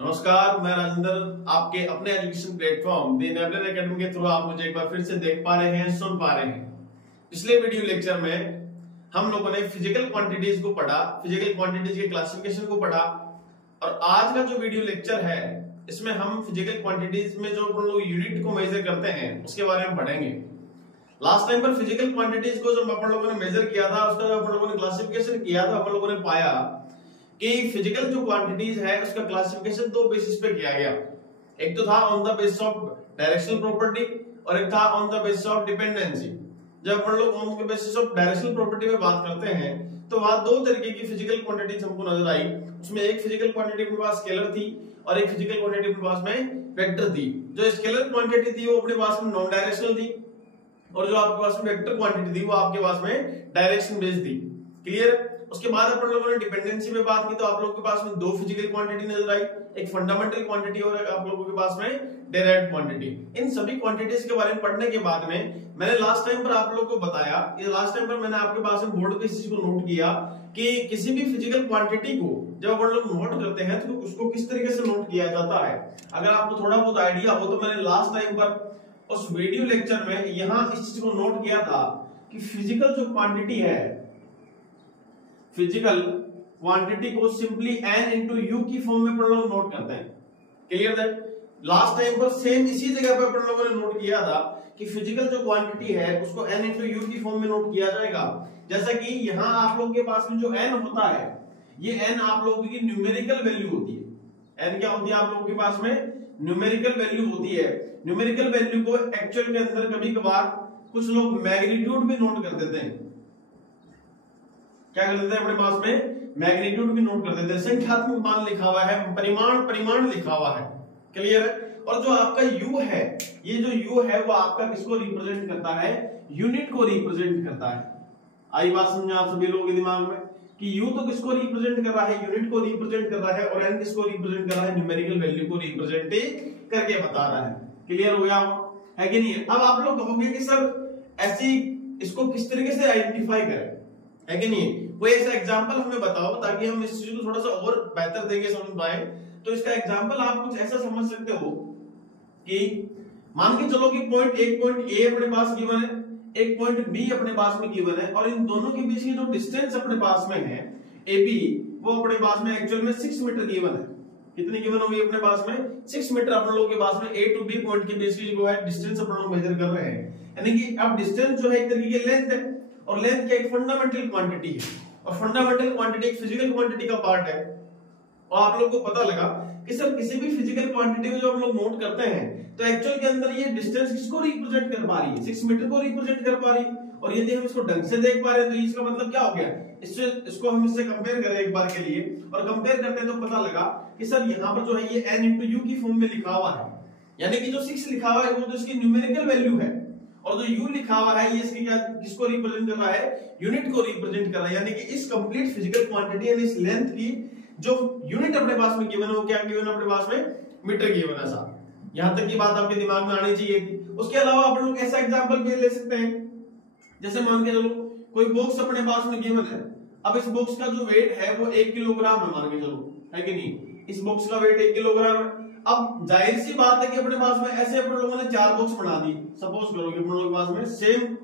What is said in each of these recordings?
नमस्कार, मैं राजेंद्र। आपके अपने education platform the enabler academy के थ्रू आप मुझे एक बार फिर से देख पा रहे हैं, सुन पा रहे हैं। पिछले वीडियो लेक्चर में हम लोगों ने फिजिकल क्वांटिटीज को पढ़ा, फिजिकल क्वांटिटीज के क्लासिफिकेशन को पढ़ा, और आज का जो वीडियो लेक्चर है इसमें हम फिजिकल क्वांटिटीज में जो अपन लोग यूनिट को मेजर करते हैं उसके बारे में पढ़ेंगे। लास्ट टाइम पर फिजिकल क्वांटिटीज को जब अपन लोगों ने मेजर किया था, उसका अपन लोगों ने क्लासिफिकेशन किया था, अपन लोगों ने पाया कि फिजिकल जो क्वांटिटीज है उसका क्लासिफिकेशन दो बेसिस पे किया गया। एक तो था on the basis of directional property और एक था on the basis of dependency. जब हम लोग on the basis of directional property पे बात करते हैं तो वहां दो तरीके की फिजिकल क्वांटिटीज हमको नजर आई। उसमें एक फिजिकल क्वांटिटी अपने पास स्केलर थी और एक फिजिकल क्वांटिटी अपने पास में वेक्टर थी। जो स्केलर क्वांटिटी थी वो अपने पास में नॉन डायरेक्शनल थी और जो आपके पास में वेक्टर क्वांटिटी थी वो आपके पास में डायरेक्शन बेस्ड थी। क्लियर? उसके बाद अपन लोगों ने डिपेंडेंसी में बात की तो आप लोगों के पास में दो फिजिकल क्वांटिटी नजर आई, एक फंडामेंटल क्वांटिटी और एक आप लोगों के पास में डेराइव्ड क्वांटिटी। इन सभी क्वांटिटीज के बारे में पढ़ने के बाद में मैंने लास्ट टाइम पर आप लोगों को बताया, ये लास्ट टाइम पर मैंने आपके पास में बोर्ड पे इस चीज को नोट किया कि किसी भी फिजिकल क्वांटिटी को जब अपन लोग नोट करते हैं तो उसको किस तरीके से नोट किया जाता है। अगर आपको थोड़ा बहुत आइडिया हो तो मैंने लास्ट टाइम पर उस वीडियो लेक्चर में यहां इस चीज को नोट किया था कि फिजिकल जो क्वांटिटी है, फिजिकल क्वांटिटी को सिंपली n इंटू यू की फॉर्म में अपन लोग नोट करते हैं। Clear that? लास्ट टाइम पर सेम इसी जगह पे अपन लोगों ने नोट किया था कि फिजिकल जो क्वांटिटी है उसको n इंटू यू की फॉर्म में नोट किया जाएगा। जैसा कि यहां आप लोगों के पास में जो n होता है, ये n आप लोगों की न्यूमेरिकल वैल्यू होती है। n क्या होती है आप लोगों के पास में? न्यूमेरिकल वैल्यू होती है। न्यूमेरिकल वैल्यू को एक्चुअल के अंदर कभी कभार कुछ लोग मैग्नीट्यूड भी नोट कर देते हैं। क्या कर देते हैं? अपने पास में मैग्नीट्यूड भी नोट कर देते हैं। संख्यात्मक मान लिखा हुआ है, परिमाण लिखा हुआ है। क्लियर है? और जो आपका u है, ये जो u है वो आपका किसको रिप्रेजेंट करता है? यूनिट को रिप्रेजेंट करता है। आई बात समझ आप सभी लोगों के दिमाग में कि u तो किसको रिप्रेजेंट कर रहा है? यूनिट को रिप्रेजेंट कर रहा है, और n किसको रिप्रेजेंट कर रहा है? न्यूमेरिकल वैल्यू को रिप्रेजेंट करके बता रहा है। क्लियर हो गया है कि नहीं? अब आप लोग कहोगे कि सर ऐसी इसको किस तरीके से आइडेंटिफाई करें, है कि नहीं? कोई ऐसा एग्जांपल हमें बताओ ताकि हम इस चीज को थोड़ा सा और बेहतर तरीके से समझ पाए। तो इसका एग्जांपल आप कुछ ऐसा समझ सकते हो कि मान के चलो कि एक पॉइंट ए अपने पास गिवन है, एक पॉइंट बी अपने पास में गिवन है, और इन दोनों के बीच की जो डिस्टेंस अपने पास में है ए बी, वो अपने पास में एक्चुअल में 6 मीटर गिवन है। कितनी गिवन होगी अपने पास में? 6 मीटर अपन लोगों के पास में ए टू बी पॉइंट के बीच की जो है डिस्टेंस अपन लोग मेजर कर रहे हैं। यानी कि अब डिस्टेंस जो है एक तरीके की लेंथ है, और लेंथ क्या एक फंडामेंटल क्वांटिटी है, और फंडामेंटल क्वांटिटी एक फिजिकल क्वांटिटी का पार्ट है। और आप लोगों को पता लगा कि सर किसी भी फिजिकल क्वांटिटी को जो हम लोग नोट करते हैं तो एक्चुअल के अंदर ये डिस्टेंस किसको रिप्रेजेंट कर पा रही है? 6 मीटर को रिप्रेजेंट कर पा रही है। और यदि हम इसको ढंग से देख पा रहे हैं तो इसका मतलब क्या हो गया? इसको हम इससे कंपेयर करें एक बार के लिए, और कंपेयर करते हैं तो पता लगा कि सर यहाँ पर जो है ये n इंटू यू की फॉर्म में लिखा हुआ है। यानी कि जो 6 लिखा हुआ है वो तो इसकी न्यूमेरिकल वैल्यू है, और जो u लिखा हुआ है ये इसकी क्या किसको रिप्रेजेंट कर रहा है? यूनिट को रिप्रेजेंट कर रहा है। यानी कि इस कंप्लीट फिजिकल क्वांटिटी यानी इस लेंथ की जो यूनिट अपने पास में गिवन है वो क्या गिवन है? अपने पास में मीटर गिवन है। साहब यहां तक की बात आपके दिमाग में आनी चाहिए थी। उसके अलावा आप लोग ऐसा एग्जांपल भी ले सकते हैं, जैसे मान के चलो कोई बॉक्स अपने पास में गिवन है। अब इस बॉक्स का जो वेट है वो 1 किलोग्राम है, मान के चलो, है कि नहीं? इस बॉक्स का वेट 1 किलोग्राम है। अब जाहिर सी बात है कि अपने पास में ऐसे अपन लोगों ने 4 बॉक्स बना दी। सपोज करो कि अपन लोगों के पास में सेम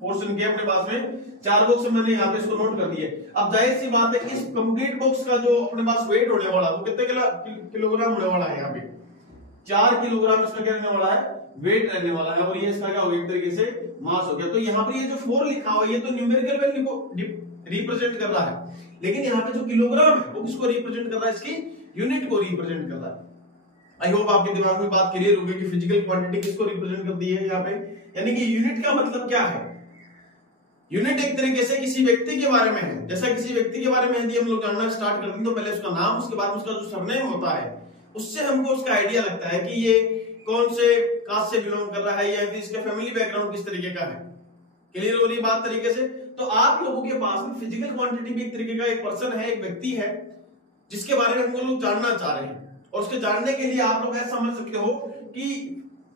पोर्शन के अपने पास में 4 बॉक्स मैंने यहाँ पे इसको नोट कर दिए। अब जाहिर सी बात है कि इस कंप्लीट बॉक्स का जो अपने पास वेट होने वाला वो कितने किलोग्राम होने वाला है? यहाँ पे 4 किलोग्राम इसका क्या रहने वाला है? वेट रहने वाला है, और ये इसका क्या हो गया? एक तरीके से मास हो गया। तो यहाँ पे ये जो 4 लिखा हुआ है ये तो न्यूमेरिकल वैल्यू को रिप्रेजेंट कर रहा है, लेकिन यहाँ पे जो किलोग्राम है वो किसको रिप्रेजेंट कर रहा है? इसकी यूनिट को रिप्रेजेंट कर रहा है। आई होप आपके दिमाग में बात क्लियर होगी कि फिजिकल क्वांटिटी किसको रिप्रेजेंट करती है यहाँ पे। यानी कि यूनिट का मतलब क्या है? यूनिट एक तरीके से किसी व्यक्ति के बारे में है। जैसा किसी व्यक्ति के बारे में यदि हम लोग जानना स्टार्ट करते हैं तो पहले उसका नाम, उसके बाद उसका जो सरनेम होता है उससे हमको उसका आइडिया लगता है कि ये कौन से कास्ट से बिलोंग कर रहा है, या फिर इसका फैमिली बैकग्राउंड किस तरीके का है। क्लियर हो रही बात तरीके से? तो आप लोगों के पास में फिजिकल क्वांटिटी भी एक तरीके का एक पर्सन है, एक व्यक्ति है जिसके बारे में हम लोग जानना चाह रहे हैं। और उसके जानने के लिए आप लोग ऐसा समझ सकते हो कि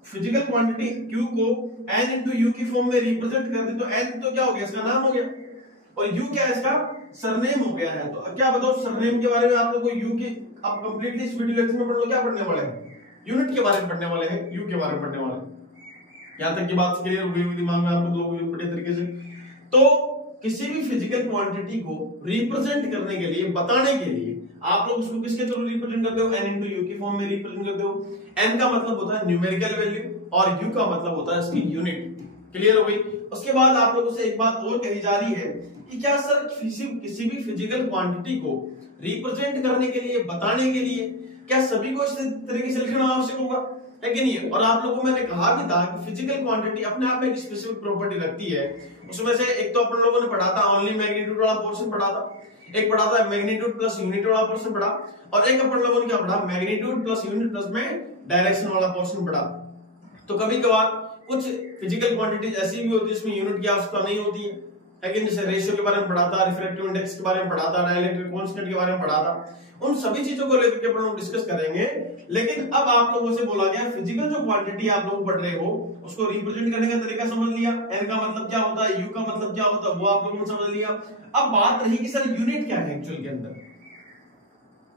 फिजिकल क्वांटिटी Q को n इंटू यू की फॉर्म में रिप्रेजेंट कर दे तो n तो क्या हो गया? इसका नाम हो गया, और u क्या है? इसका सरनेम हो गया है। तो क्या बताओ सरनेम के बारे में आप लोग को यू की आप कंप्लीटली इस वीडियो लेक्चर में क्या पढ़ने वाले हैं, यूनिट के बारे में पढ़ने वाले हैं, यू के बारे में पढ़ने वाले हैं। यहां तक की बात क्लियर हो गई दिमाग में आप लोगों को बड़े तरीके से। तो किसी भी फिजिकल क्वांटिटी को रिप्रेजेंट करने के लिए, बताने के लिए आप लोग उसको किसके थ्रू रिप्रेजेंट करते हो, n into u की फॉर्म में रिप्रेजेंट करते हो। n का मतलब होता है न्यूमेरिकल वैल्यू और u का मतलब होता है इसकी यूनिट। क्लियर हो गई। उसके बाद आप लोगों से एक बात और कही जा रही है कि क्या सर किसी भी फिजिकल क्वांटिटी को रिप्रेजेंट करने के लिए, बताने के लिए क्या सभी को इस तरीके से लिखना आवश्यक होगा, है कि नहीं। और आप लोगों को मैंने कहा भी था कि फिजिकल क्वांटिटी अपने आप में एक स्पेसिफिक प्रॉपर्टी रखती है। उसमें से एक तो अपन लोगों ने पढ़ा था ओनली मैग्नीट्यूड वाला पोर्शन पढ़ा था, एक पढ़ा था मैग्नीट्यूड प्लस यूनिट वाला पोर्शन पढ़ा, और एक अपन लोगों ने क्या पढ़ा, मैग्नीट्यूड प्लस यूनिट प्लस में डायरेक्शन वाला पोर्शन पढ़ा। तो कभी कभार कुछ फिजिकल क्वांटिटीज ऐसी भी होती है जिसमें यूनिट की आवश्यकता नहीं होती है, लेकिन जैसे रेशियो के बारे में पढ़ा था, रिफ्रैक्टिव इंडेक्स के बारे में पढ़ा था, डाइलेक्ट्रिक कांस्टेंट के बारे में पढ़ा था। उन सभी चीजों को लेकर के अपन लोग डिस्कस करेंगे। लेकिन अब आप लोगों से बोला गया फिजिकल जो क्वांटिटी आप लोग पढ़ रहे हो उसको रिप्रेजेंट करने का तरीका समझ लिया, n का मतलब क्या होता है, u का मतलब क्या होता है वो आप लोगों ने समझ लिया। अब बात रही कि सर यूनिट क्या है एक्चुअल के अंदर,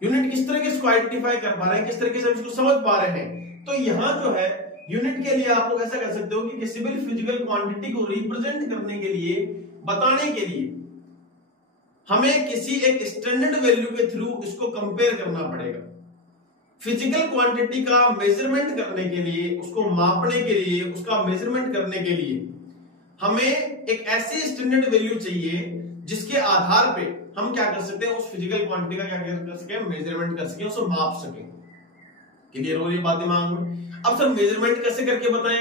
यूनिट किस तरीके से आइडेंटिफाई कर पा रहे हैं, किस तरीके से हम इसको समझ पा रहे हैं। तो यहां जो है यूनिट के लिए आप लोग ऐसा कर सकते हो कि किसी भी फिजिकल क्वांटिटी को रिप्रेजेंट करने के लिए, बताने के लिए हमें किसी एक स्टैंडर्ड वैल्यू के थ्रू इसको कंपेयर करना पड़ेगा। फिजिकल क्वांटिटी का मेजरमेंट करने के लिए, उसको मापने के लिए, उसका मेजरमेंट करने के लिए हमें एक ऐसी स्टैंडर्ड वैल्यू चाहिए जिसके आधार पे हम क्या कर सकते हैं, उस फिजिकल क्वांटिटी का क्या कर सके, मेजरमेंट कर सके, उसे माप सके। क्लियर हो रही बात दिमाग में। अब सर मेजरमेंट कैसे करके बताएं,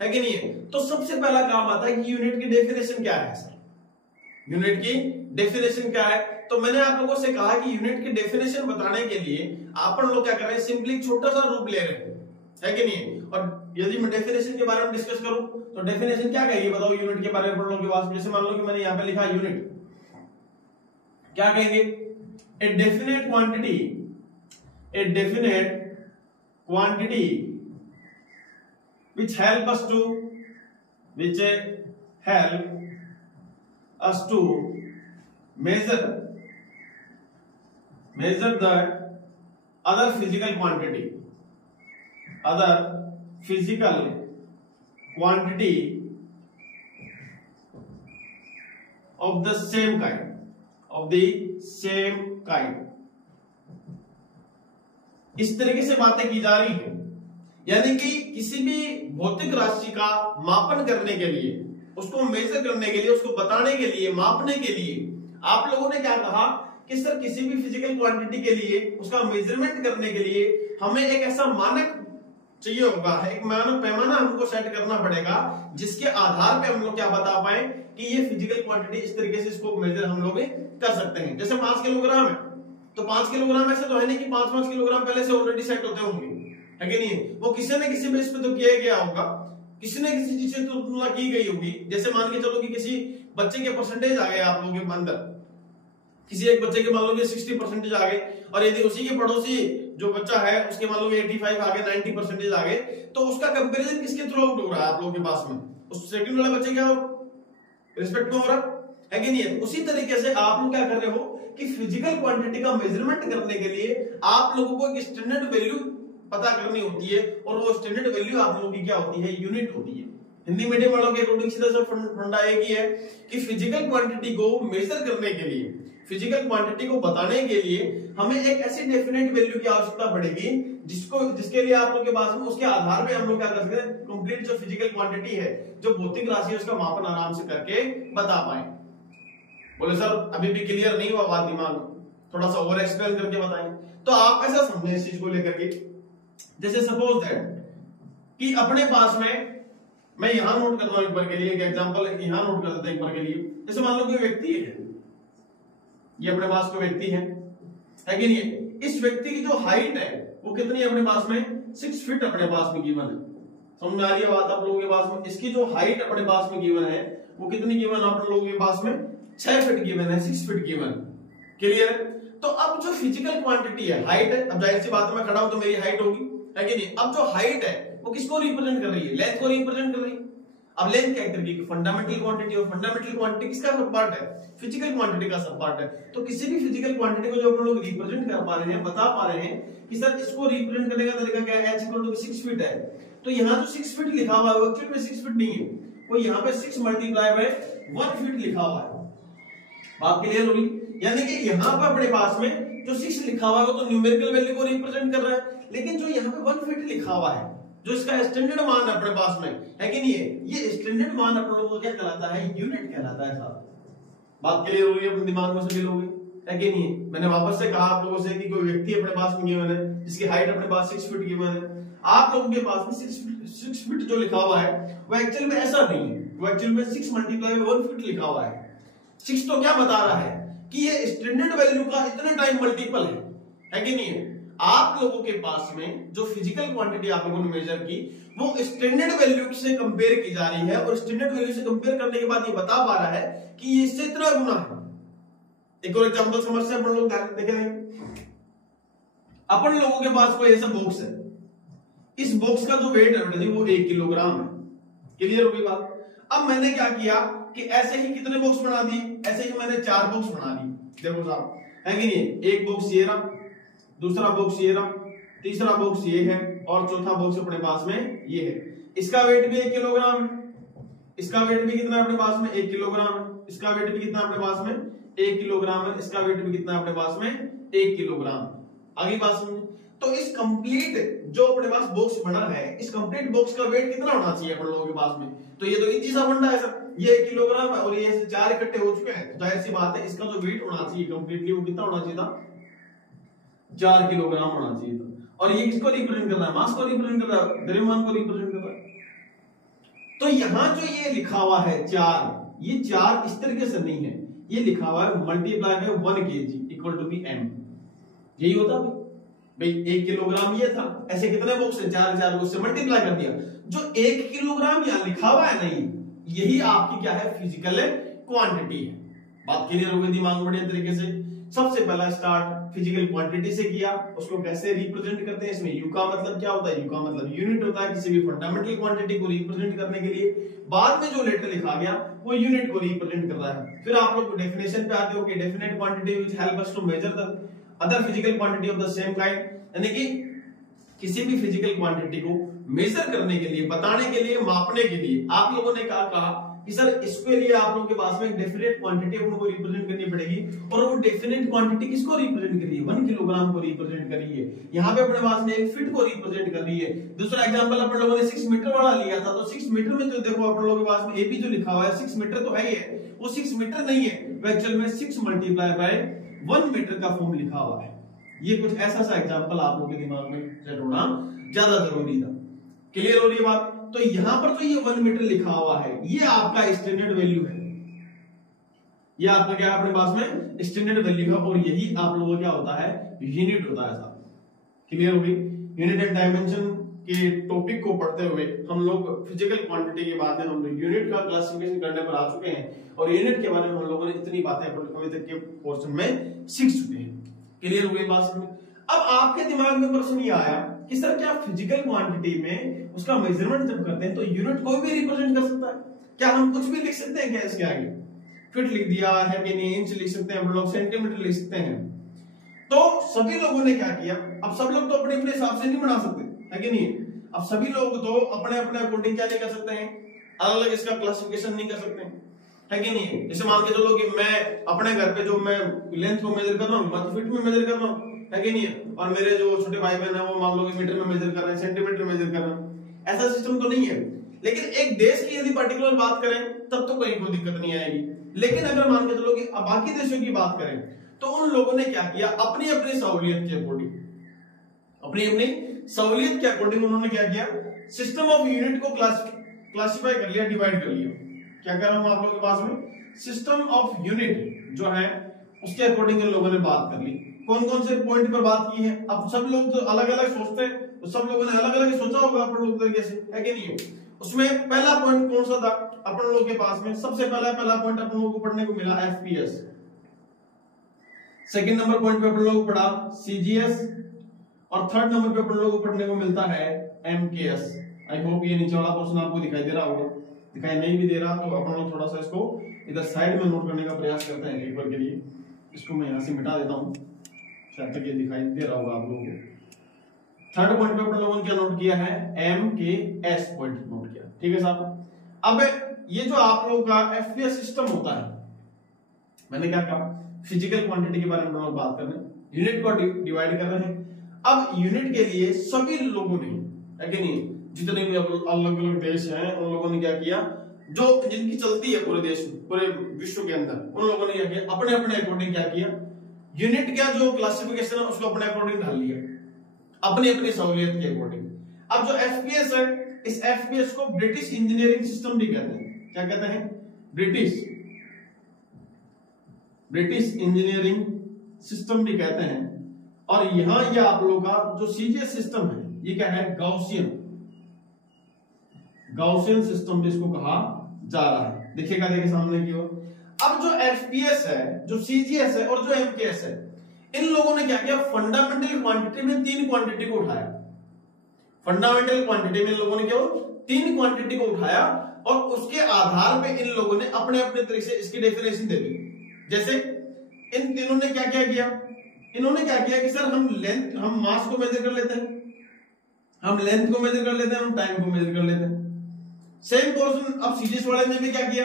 है कि नहीं है। तो सबसे पहला काम आता है कि यूनिट की डेफिनेशन क्या है सर, यूनिट की डेफिनेशन क्या है। तो मैंने आप लोगों से कहा कि यूनिट की डेफिनेशन बताने के लिए अपन लोग क्या कर रहे हैं, सिंपली छोटा सा रूप ले रहे हैं, है कि नहीं। और यदि मैं डेफिनेशन के बारे में डिस्कस करूं तो डेफिनेशन क्या कहेगी बताओ, यूनिट के बारे में पढ़ लो के बाद। जैसे मान लो कि मैंने यहां पे लिखा यूनिट, क्या कहेंगे, a definite quantity, a definite quantity which help us to measure the other physical quantity of the same kind, इस तरीके से बातें की जा रही हैं। यानी कि किसी भी भौतिक राशि का मापन करने के लिए, उसको मेजर करने के लिए, उसको बताने के लिए, मापने के लिए आप लोगों ने क्या कहा कि सर किसी भी फिजिकल क्वांटिटी के लिए उसका मेजरमेंट करने के लिए हमें एक ऐसा मानक चाहिए होगा, एक मानक पैमाना हमको सेट करना पड़ेगा जिसके आधार पे हम लोग क्या बता पाए कि ये फिजिकल क्वांटिटी इस तरीके से इसको मेजर हम लोग कर सकते हैं। जैसे 5 किलोग्राम है तो 5 किलोग्राम ऐसे तो है नहीं कि 5 किलोग्राम पहले से ऑलरेडी सेट होते होंगे, है कि नहीं। वो किसी न किसी बेस पे तो किया गया होगा, किसी न किसी चीज से तो तुलना की गई होगी। जैसे मान के चलो कि किसी बच्चे के परसेंटेज आ गए आप लोगों के अंदर, किसी एक बच्चे के मान लो 60% आ गए, और यदि उसी के पड़ोसी जो बच्चा है उसके मान लो 85 आ गए, 90% आ गए, तो उसका कंपैरिजन किसके थ्रू आउट हो रहा है आप लोगों के पास में, उस सेकंड वाले बच्चे क्या रिस्पेक्ट में हो रहा है कि नहीं है। उसी तरीके से आप लोग क्या कर रहे हो कि फिजिकल क्वांटिटी का मेजरमेंट करने के लिए आप लोगों को एक स्टैंडर्ड वैल्यू पता करनी होती है, और वो स्टैंडर्ड वैल्यू आप लोगों की क्या होती है, यूनिट होती है। हिंदी मीडियम वालों के अकॉर्डिंग सीधा सा फंडा एक ही है कि फिजिकल क्वांटिटी को मेजर करने के लिए, फिजिकल क्वांटिटी को बताने के लिए हमें एक ऐसी डेफिनेट वैल्यू की आवश्यकता पड़ेगी जिसके लिए आप लोग के पास में उसके आधार पे हम लोग क्या कर सकते हैं, कंप्लीट जो फिजिकल क्वांटिटी है, जो भौतिक राशि है, उसका मापन आराम से करके बता पाए। बोले सर अभी भी क्लियर नहीं हुआ बात दिमाग में, थोड़ा सा ओवर एक्सप्लेन करके बताएं। तो आप ऐसा समझें इस चीज को लेकर के, जैसे सपोज दैट कि अपने पास में, मैं यहां नोट करता हूं एक बार के लिए, एक एग्जांपल यहां नोट कर देते हैं एक बार के लिए। जैसे मान लो कोई व्यक्ति है, ये अपने पास कोई व्यक्ति है कि नहीं। इस व्यक्ति की जो हाइट है वो कितनी है अपने पास में, 6 फीट अपने पास में गिवन है। समझ में आ रही है बात आप लोगों के पास में। इसकी जो हाइट अपने पास में गिवन है वो कितनी गिवन है अपने लोगों के पास में, 6 फीट गिवन है, 6 फीट गिवन। क्लियर है। तो अब जो फिजिकल क्वांटिटी है, हाइट है, अब जाहिर सी बात है मैं खड़ा हूं तो मेरी हाइट होगी, है कि नहीं। अब जो हाइट है वो किसको रिप्रेजेंट कर रही है, लेंथ को रिप्रेजेंट कर रही है। अब लेंथ कैरेक्टर की फंडामेंटल क्वांटिटी, और फंडामेंटल क्वांटिटी किसका सब पार्ट है? फिजिकल क्वांटिटी का सब पार्ट है। तो किसी भी फिजिकल क्वांटिटी को जो हम लोग रिप्रेजेंट कर पा रहे हैं, बता पा रहे हैं कि सर इसको रिप्रेजेंट करने का तरीका क्या है, h इक्वल टू 6 फीट है। तो यहाँ जो 6 फीट लिखा हुआ है वो एक्चुअली में 6 फीट नहीं है, वो यहाँ पे 6 मल्टीप्लाई बाय 1 फीट लिखा हुआ है। बात क्लियर होगी? यानी कि यहाँ पर अपने पास में जो 6 लिखा हुआ है वो तो न्यूमेरिकल वैल्यू को रिप्रेजेंट कर रहा है, लेकिन जो यहाँ पे 1 फीट लिखा हुआ है, जो इसका स्टैंडर्ड मान है अपने पास में, है कि नहीं है, ये स्टैंडर्ड मान अपने लोगों को क्या कहलाता है? यूनिट कहलाता है साहब। बात क्लियर हो रही है अपने दिमाग में सभी लोगों की, है कि नहीं है? मैंने वापस से कहा आप लोगों से कि कोई व्यक्ति अपने पास में गिवन है जिसकी हाइट अपने पास 6 फीट गिवन है, आप लोगों के पास में 6 फीट जो लिखा हुआ है वो एक्चुअल में ऐसा नहीं है, वो एक्चुअल में 6 मल्टीप्लाई 1 फीट लिखा हुआ है। 6 तो क्या बता रहा है कि ये स्टैंडर्ड वैल्यू का इतने टाइम मल्टीपल है कि नहीं है? आप लोगों के पास में जो फिजिकल क्वांटिटी आप लोगों ने मेजर की वो स्टैंडर्ड वैल्यू से कंपेयर की जा रही है, और स्टैंडर्ड वैल्यू से कंपेयर करने के बाद ये बता पा रहा है कि ये इससे इतना गुना है। एक और एग्जांपल समझ से अपन लोग देखेंगे। अपन लोगों के पास कोई ऐसा बॉक्स है, इस बॉक्स का जो वेट है वो 1 किलोग्राम है। क्लियर होगी बात? अब मैंने क्या किया कि ऐसे ही कितने बॉक्स बना दिए, ऐसे ही मैंने 4 बॉक्स बना दिए। देखो साहब, है कि नहीं? एक बॉक्स ये रहा, दूसरा बॉक्स ये रहा, तीसरा बॉक्स ये है, और चौथा बॉक्स अपने पास में ये है। इसका वेट भी 1 किलोग्राम है, इसका वेट भी कितना अपने पास में 1 किलोग्राम है, इसका वेट भी कितना अपने पास में 1 किलोग्राम है, इसका वेट भी कितना अपने पास में 1 किलोग्राम। आगे बात समझ। तो इस कंप्लीट जो अपने पास बॉक्स बना है, इस कंप्लीट बॉक्स का वेट कितना होना चाहिए अपन लोगों के पास में? तो ये तो इजी सा फंडा है सर, ये 1 किलोग्राम है और ये 4 इकट्ठे हो चुके हैं, तो जाहिर सी बात है इसका जो वेट होना चाहिए कंप्लीटली वो कितना होना चाहिए था? 4 किलोग्राम होना चाहिए था। और ये किसको रिप्रेजेंट कर रहा है? मास को रिप्रेजेंट कर रहा है, द्रव्यमान को रिप्रेजेंट कर रहा है। तो यहां जो ये लिखा हुआ है 4, ये 4 इस तरीके से नहीं है, ये लिखा हुआ है multiply by 1 kg equal to B m। यही होता है भाई, 1 किलोग्राम ये था, ऐसे कितने बॉक्स है? 4 बॉक्स से मल्टीप्लाई कर दिया। जो 1 किलोग्राम यहां लिखा हुआ है नहीं, यही आपकी क्या है? फिजिकल क्वांटिटी है। बात क्लियर हो गई दिमाग में बढ़िया तरीके से? सबसे पहला स्टार्ट फिजिकल क्वांटिटी से किया, उसको कैसे रिप्रेजेंट करते हैं, इसमें यू का मतलब क्या होता है? यू का मतलब यूनिट होता है किसी भी फंडामेंटल क्वांटिटी को रिप्रेजेंट करने के लिए। बाद में जो लेटर लिखा गया वो यूनिट को रिप्रेजेंट कर रहा है। फिर आप लोग डेफिनेशन पे आते हो कि definite quantity which help us to measure the other physical quantity of the same kind, यानी कि किसी भी फिजिकल क्वांटिटी को मेजर करने के लिए, बताने के लिए, मापने के लिए आप लोगों ने क्या कहा कि सर इसके लिए आप लोगों के पास में एक डेफिनेट क्वांटिटी अपन को रिप्रेजेंट करनी पड़ेगी, और वो डेफिनेट क्वांटिटी किसको रिप्रेजेंट कर रही है? 1 किलोग्राम को रिप्रेजेंट कर रही है। यहाँ पे अपने पास में 1 फीट को रिप्रेजेंट कर रही है। दूसरा एग्जांपल अपन लोगों ने 6 मीटर वाला लिया था, तो 6 मीटर में जो देखो अपन लोगों के पास में एबी जो लिखा हुआ है 6 मीटर तो है ही है, वो 6 मीटर नहीं है, वो एक्चुअल में 6 मल्टीप्लाई बाय 1 मीटर का फॉर्म लिखा हुआ है। ये कुछ ऐसा सा एग्जांपल आप लोगों के दिमाग में सेट होना ज्यादा जरूरी था। क्लियर हो रही है बात? तो यहां पर जो ये 1 मीटर लिखा हुआ है ये आपका स्टैंडर्ड वैल्यू है, ये आपका क्या अपने पास में स्टैंडर्ड वैल्यू है, और यही आप लोगों का क्या होता है? यूनिट होता है साहब। क्लियर हो गई? यूनिट एंड डायमेंशन के टॉपिक को पढ़ते हुए हम लोग फिजिकल क्वांटिटी के बाद में हम लोग यूनिट का क्लासिफिकेशन करने पर आ चुके हैं, और यूनिट के बारे में हम लोगों ने इतनी बातें अभी तक के पोर्शन में सीख चुके हैं। क्लियर हो गई बात? अब आपके दिमाग में प्रश्न ये आया कि सर क्या फिजिकल क्वांटिटी में उसका मेजरमेंट जब करते हैं तो यूनिट कोई भी रिप्रेजेंट कर सकता है? क्या हम कुछ भी लिख सकते हैं क्या इसके आगे? फीट लिख दिया है कि नहीं, इंच लिख सकते हैं, हम लोग सेंटीमीटर लिख सकते हैं। तो सभी लोगों ने क्या किया, अब सब लोग तो अपने अपने हिसाब से नहीं बना सकते, है कि नहीं? अब सभी लोग तो अपने अपने अकॉर्डिंग क्या नहीं कर सकते हैं, अलग अलग इसका क्लासिफिकेशन नहीं कर सकते, है कि नहीं? जैसे मान के चलो कि मैं अपने घर पे जो मैं लेंथ को मेजर कर रहा हूँ, मैं तो फीट में मेजर कर रहा हूँ, है कि नहीं? और मेरे जो छोटे भाई बहन है वो मान लो मीटर में मेजर कर रहे हैं, सेंटीमीटर में मेजर कर रहे हैं। ऐसा सिस्टम तो नहीं है। लेकिन एक देश की यदि पर्टिकुलर बात करें तब तो कहीं कोई दिक्कत नहीं आएगी। लेकिन अगर मान के चलो कि बाकी देशों की बात करें तो उन लोगों ने क्या किया, अपनी अपनी सहूलियत के अकॉर्डिंग, अपनी अपनी सहूलियत के अकॉर्डिंग उन्होंने क्या किया, सिस्टम ऑफ यूनिट को क्लासिफाई कर लिया, डिवाइड कर लिया। क्या कह रहा हूं आप लोगों के पास में, सिस्टम ऑफ यूनिट जो है उसके अकॉर्डिंग इन लोगों ने बात कर ली। कौन कौन से पॉइंट पर बात की है? अब सब लोग तो अलग अलग सोचते हैं, तो सब लोगों ने अलग अलग सोचा होगा अपन लोग तरीके से, है कि नहीं? उसमें पहला पॉइंट कौन सा था अपन लोगों के पास में? सबसे पहला पॉइंट अपन लोगों को पढ़ने को मिला एफपीएस। सेकंड नंबर पॉइंट पे अपन लोगों को पढ़ा सीजीएस, और थर्ड नंबर पे अपन लोगों को पढ़ने को मिलता है एमकेएस। आई होप ये नीचे वाला क्वेश्चन आपको दिखाई दे रहा होगा, दिखाई नहीं भी दे रहा तो अपन लोग थोड़ा सा इसको इधर साइड में नोट करने का प्रयास करते हैं एक बार के लिए। इसको मैं यहाँ से मिटा देता हूँ, शायद तक ये दिखाई दे रहा होगा आप लोगों को। थर्ड पॉइंट पे अपन लोगों ने क्या नोट किया है, MKS पॉइंट नोट किया, ठीक है साहब। अब ये जो आप लोगों का FPS सिस्टम होता है, मैंने क्या कहा, फिजिकल क्वांटिटी के बारे में हम लोग बात कर रहे हैं, यूनिट को डिवाइड कर रहे हैं। अब यूनिट के लिए सभी लोगों ने, है कि नहीं, जितने भी अलग अलग देश हैं उन लोगों ने क्या किया, जो जिनकी चलती है पूरे देश में, पूरे विश्व के अंदर, उन लोगों ने क्या किया, अपने अपने अकॉर्डिंग क्या किया, यूनिट का जो क्लासिफिकेशन है उसको अपने अकॉर्डिंग ढाल लिया, अपनी अपनी सहूलियत के अकॉर्डिंग। अब जो FPS है, इस FPS को ब्रिटिश इंजीनियरिंग सिस्टम भी कहते हैं। क्या कहते हैं, ब्रिटिश इंजीनियरिंग सिस्टम भी कहते हैं। और यहां ये आप लोगों का जो CGS सिस्टम है, ये क्या है, गाउसियन सिस्टम भी इसको कहा जा रहा है। देखिएगा, देखिए सामने की ओर। अब जो FPS है, जो CGS है और जो MKS है, इन लोगों ने क्या किया, फंडामेंटल क्वांटिटी में 3 क्वांटिटी को उठाया। फंडामेंटल क्वांटिटी में इन लोगों ने क्या 3 क्वांटिटी को उठाया और उसके आधार पे इन लोगों ने अपने अपने तरीके से इसकी डेफिनेशन दे दी। जैसे इन तीनों ने क्या क्या किया, इन्होंने क्या किया कि सर हम मास को मेजर कर लेते हैं, हम लेंथ को मेजर कर लेते हैं, हम टाइम को मेजर कर लेते हैं। सेम पोर्शन अब CGS वाले ने भी क्या किया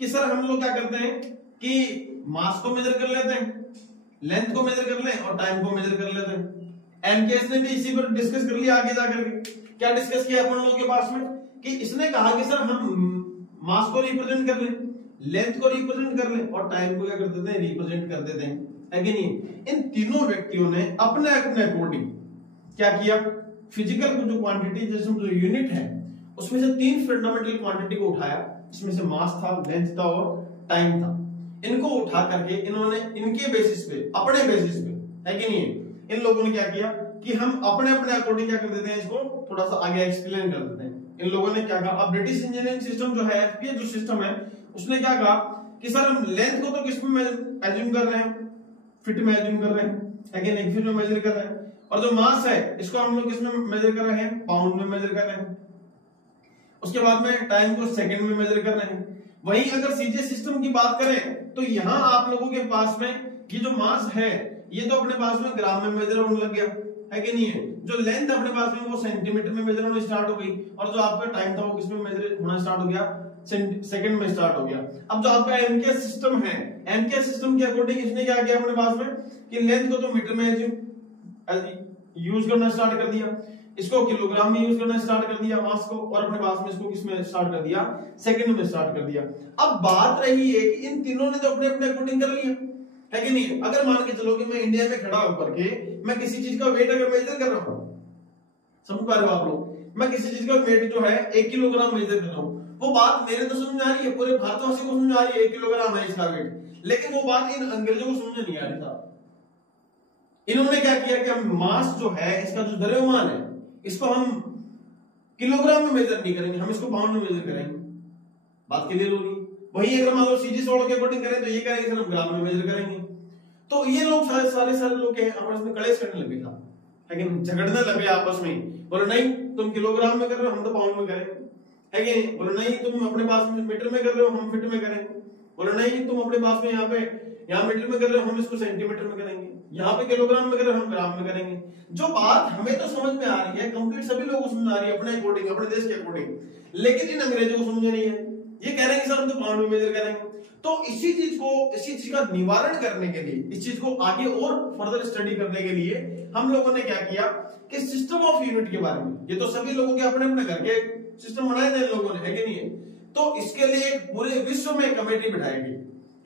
कि सर हम लोग क्या करते हैं कि मास को मेजर कर लेते हैं, लेंथ को मेजर कर लें और टाइम को मेजर कर लेते हैं। MKS ने भी इसी पर डिस्कस कर लिया। आगे जाकर के क्या डिस्कस किया अपन लोगों के पास में कि इसने कहा कि सर हम मास को रिप्रेजेंट कर लें, लेंथ को रिप्रेजेंट कर लें और टाइम को क्या कर देते हैं, रिप्रेजेंट कर देते हैं, है कि नहीं। इन तीनों व्यक्तियों ने अपने अपने अकॉर्डिंग क्या किया, फिजिकल जो क्वांटिटी जिसमें जो यूनिट है उसमें से 3 फंडामेंटल क्वांटिटी को उठाया, इसमें से मास था, लेंथ था और टाइम था। इनको उठा करके इन्होंने इनके बेसिस पे, अपने बेसिस पे, है कि नहीं, इन लोगों ने क्या किया कि हम अपने अपने अकॉर्डिंग क्या कर देते हैं, इसको थोड़ा सा आगे एक्सप्लेन कर देते हैं। इन लोगों ने क्या कहा, अब ब्रिटिश इंजीनियरिंग सिस्टम जो है, FPS जो सिस्टम है, उसने क्या कहा कि सर हम लेंथ को तो किसमें एज्यूम कर रहे हैं, फीट में एज्यूम कर रहे हैं, है कि नहीं, फीट में मेजर कर रहे हैं। और जो मास है इसको हम लोग किसमें मेजर कर रहे हैं, पाउंड में मेजर कर रहे हैं। उसके बाद में टाइम को सेकंड में मेजर कर रहे हैं। वहीं अगर CGS सिस्टम की बात करें तो यहां आप लोगों के पास में ये जो मास है ये तो अपने पास में ग्राम में मेजर होने लग गया, है कि नहीं है। जो लेंथ अपने पास में वो सेंटीमीटर में मेजर होना स्टार्ट हो गई और जो आपका टाइम था वो किसमें मेजर होना स्टार्ट हो गया, सेकंड में स्टार्ट हो गया। अब जो आपका MKS सिस्टम है, MKS सिस्टम के अकॉर्डिंग इसने क्या किया अपने पास में कि लेंथ को तो मीटर में यूज करना स्टार्ट कर दिया, इसको किलोग्राम में यूज करना स्टार्ट कर दिया मास को, और अपने पास में इसको किसमें स्टार्ट कर दिया, सेकंड में स्टार्ट कर दिया। अब बात रही है कि इन तीनों ने तो अपने अपने अकॉर्डिंग कर लिया, है कि नहीं। अगर मान के चलो कि मैं इंडिया में खड़ा होकर के मैं किसी चीज का वेट अगर मेजर कर रहा हूं, समझ पा रहे हो आप लोग, मैं किसी चीज का वेट जो है 1 किलोग्राम मेजर कर रहा हूं, वो बात मेरे तो समझ में आ रही है, पूरे भारतवासी को समझ आ रही है 1 किलोग्राम है इसका वेट, लेकिन वो बात इन अंग्रेजों को समझ नहीं आ रही था। इन्होंने क्या किया कि हम मास जो है, इसका जो द्रव्यमान है, इसको हम किलोग्राम में मेजर नहीं करेंगे, हम इसको पाउंड में मेजर करेंगे। बात क्लियर हो रही। वही अगर मान लो CGS वालों के अकॉर्डिंग करें तो ये करेंगे सर हम ग्राम में मेजर करेंगे। तो ये लोग सारे लोग आपस में कलेश करने लगे था, लेकिन झगड़ने लगे आपस में, बोले नहीं तुम किलोग्राम में कर रहे हो, हम तो पाउंड में करेंगे, है कि नहीं। बोले नहीं तुम अपने पास में मीटर में कर रहे हो, हम फीट में करेंगे। बोले नहीं तुम अपने पास में यहाँ मीटर में कर रहे हो, हम इसको सेंटीमीटर में करेंगे। यहाँ पे किलोग्राम में कर रहे हो, हम ग्राम में करेंगे। जो बात हमें तो समझ में आ रही है, कंप्लीट सभी लोगों को समझ आ रही है अपने अकॉर्डिंग, अपने देश के अकॉर्डिंग, लेकिन इन अंग्रेजों को समझ नहीं है। ये कह रहे हैं सर हम तो पाउंड में मेजर करेंगे। तो इसी चीज का निवारण करने के लिए, इस चीज को आगे और फर्दर स्टडी करने के लिए हम लोगों ने क्या किया कि सिस्टम ऑफ यूनिट के बारे में, ये तो सभी लोगों के अपने अपने घर के सिस्टम बनाए थे लोगों ने, है कि नहीं है। तो इसके लिए एक पूरे विश्व में कमेटी बिठाई गई,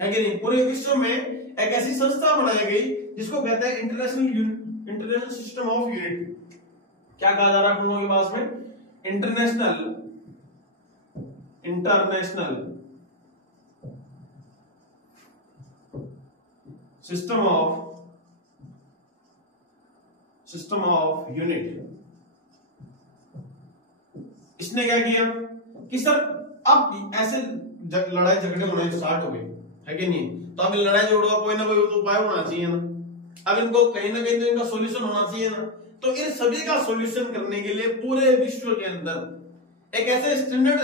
है कि नहीं। पूरे विश्व में एक ऐसी संस्था बनाई गई जिसको कहते हैं इंटरनेशनल सिस्टम ऑफ यूनिट। क्या कहा जा रहा है हम लोगों के पास में, इंटरनेशनल सिस्टम ऑफ यूनिट। इसने क्या किया कि सर अब ऐसे लड़ाई झगड़े होने स्टार्ट हो गए, है कि नहीं। तो अब लड़ाई झगड़ों का कोई ना कोई तो उपाय होना चाहिए ना, अब इनको कहीं ना कहीं तो इनका सॉल्यूशन होना चाहिए ना। तो इन सभी का सॉल्यूशन करने के लिए पूरे विश्व के अंदर एक ऐसे स्टैंडर्ड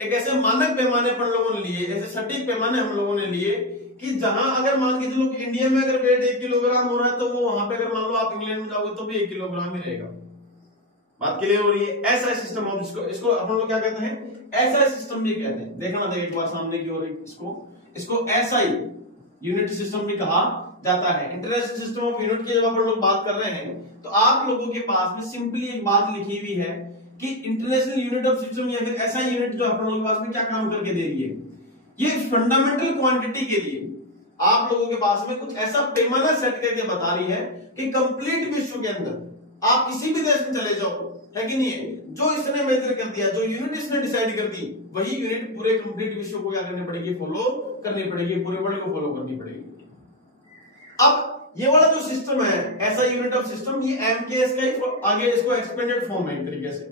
एक ऐसे मानक पैमाने पर लोगों ने लिए, ऐसे सटीक पैमाने हम लोगों ने लिए कि जहां अगर मान के चलो इंडिया में अगर वेट 1 किलोग्राम हो रहा है तो वो वहां पे अगर मान लो आप इंग्लैंड में जाओगे तो भी 1 किलोग्राम ही रहेगा। बात क्लियर हो रही है? ऐसा सिस्टम हम इसको अपन लोग क्या कहते हैं, ऐसा सिस्टम भी कहते हैं। देखना देख एक बार सामने की ओर, इसको एसआई यूनिट सिस्टम भी कहा जाता है। इंटरनेशनल सिस्टम ऑफ यूनिट की जब अपन लोग बात कर रहे हैं तो आप लोगों के पास में सिंपली एक बात लिखी हुई है कि इंटरनेशनल यूनिट ऑफ सिस्टम या फिर ऐसा यूनिट जो अपन लोगों के पास में क्या काम करके दे रही है, ये फंडामेंटल क्वांटिटी के लिए आप लोगों के पास में कुछ ऐसा पैमाना सेट करके बता रही है कि कंप्लीट विश्व के अंदर आप किसी भी देश में चले जाओ, है कि नहीं है, जो इसने मेजर कर दिया, जो यूनिट इसने डिसाइड कर दी, वही यूनिट पूरे कंप्लीट विश्व को क्या करनी पड़ेगी, फॉलो करनी पड़ेगी, पूरे वर्ल्ड को फॉलो करनी पड़ेगी। अब ये वाला जो सिस्टम है ऐसा यूनिट ऑफ सिस्टम, ये एमकेएस का ही आगे इसको एक्सपेंडेड फॉर्म है एक तरीके से।